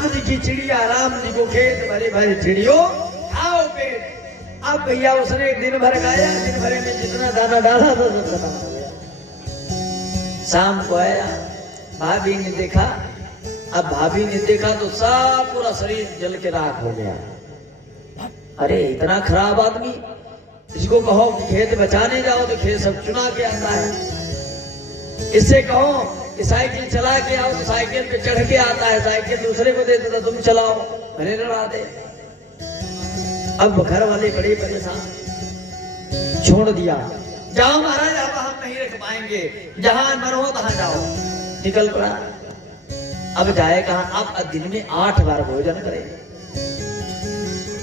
राम जी की चिड़िया, राम जी को खेत, भरे भरे चिड़ियों खाओ पेट। अब भैया उसने दिन भर गाया, दिन भर में जितना दाना डाला था सब खत्म हो गया। शाम को आया, भाभी ने देखा। अब भाभी ने देखा तो सब पूरा शरीर जल के राख हो गया। अरे इतना खराब आदमी, इसको कहो कि खेत बचाने जाओ तो खेत सब चुना के आता है। इससे कहो कि साइकिल चला के आओ तो साइकिल पे चढ़ के आता है, साइकिल दूसरे को दे देता, तुम चलाओ, भले लड़ा दे। अब घर वाले बड़े परेशान, छोड़ दिया। जाओ महाराज, अब हम नहीं रख पाएंगे, जहां मन हो तहां जाओ। निकल पड़ा। अब जाए कहां? अब दिन में 8 बार भोजन करे,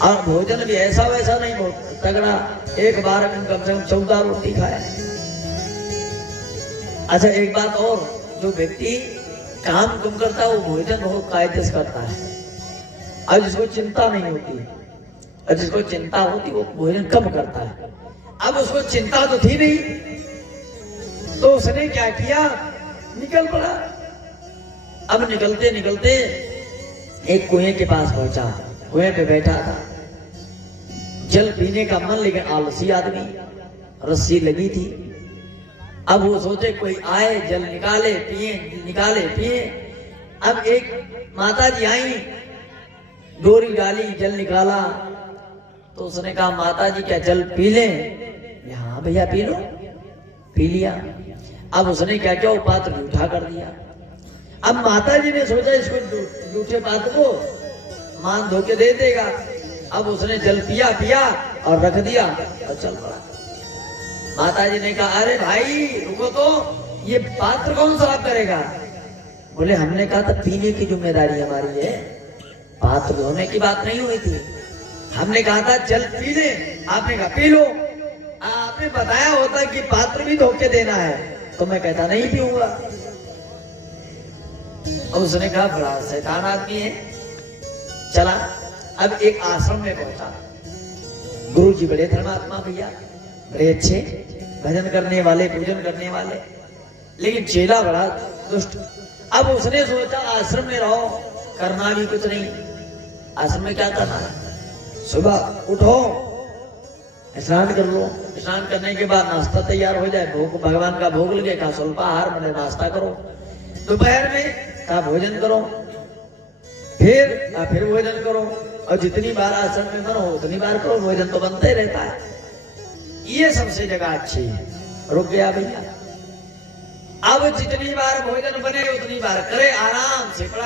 और भोजन भी ऐसा वैसा नहीं, बहुत तगड़ा। एक बार में कम से कम 14 रोटी खाए। अच्छा एक बात और, जो व्यक्ति काम कम करता है वो भोजन बहुत कायदे से करता है, और जिसको चिंता नहीं होती, और जिसको चिंता होती वो भोजन कम करता है। अब उसको चिंता तो थी नहीं, तो उसने क्या किया, निकल पड़ा। अब निकलते निकलते एक कुएं के पास पहुंचा। कुएं पे बैठा था, जल पीने का मन, लेकिन आलसी आदमी, रस्सी लगी थी। अब वो सोचे कोई आए, जल निकाले पिए, निकाले पिए। अब एक माता जी आई, डोरी डाली, जल निकाला। तो उसने कहा माता जी क्या जल पी लें? हाँ भैया पी लो। पी लिया। अब उसने क्या किया, वो पात्र जूठा कर दिया। अब माता जी ने सोचा इसको जूठे पात्र को मान धो के दे देगा। अब उसने जल पिया पिया और रख दिया और चल पड़ा। माता जी ने कहा अरे भाई रुको तो, ये पात्र कौन साफ करेगा? बोले हमने कहा था पीने की जिम्मेदारी हमारी है, पात्र धोने की बात नहीं हुई थी। हमने कहा था जल पी ले, आपने कहा पी लो। आपने बताया होता कि पात्र भी धो के देना है, तो मैं कहता नहीं पीऊंगा। और उसने कहा बड़ा शैतान आदमी है। चला। अब एक आश्रम में पहुंचा। गुरु जी बड़े धर्मात्मा भैया, बड़े अच्छे, भजन करने वाले, पूजन करने वाले, लेकिन चेला बड़ा दुष्ट। अब उसने सोचा आश्रम में रहो, करना भी कुछ नहीं। आश्रम में क्या करना है? सुबह उठो, स्नान कर लो, स्नान करने के बाद नाश्ता तैयार हो जाए, भोग भगवान का भोग लगे, का स्वल्पाहार मैंने नाश्ता करो। दोपहर में का भोजन करो, फिर भोजन करो, और जितनी बार आश्रम में मन हो उतनी बार करो, भोजन तो बनता ही रहता है। ये सबसे जगह अच्छी है। रुक गया भैया। अब जितनी बार भोजन बने उतनी बार करे, आराम से।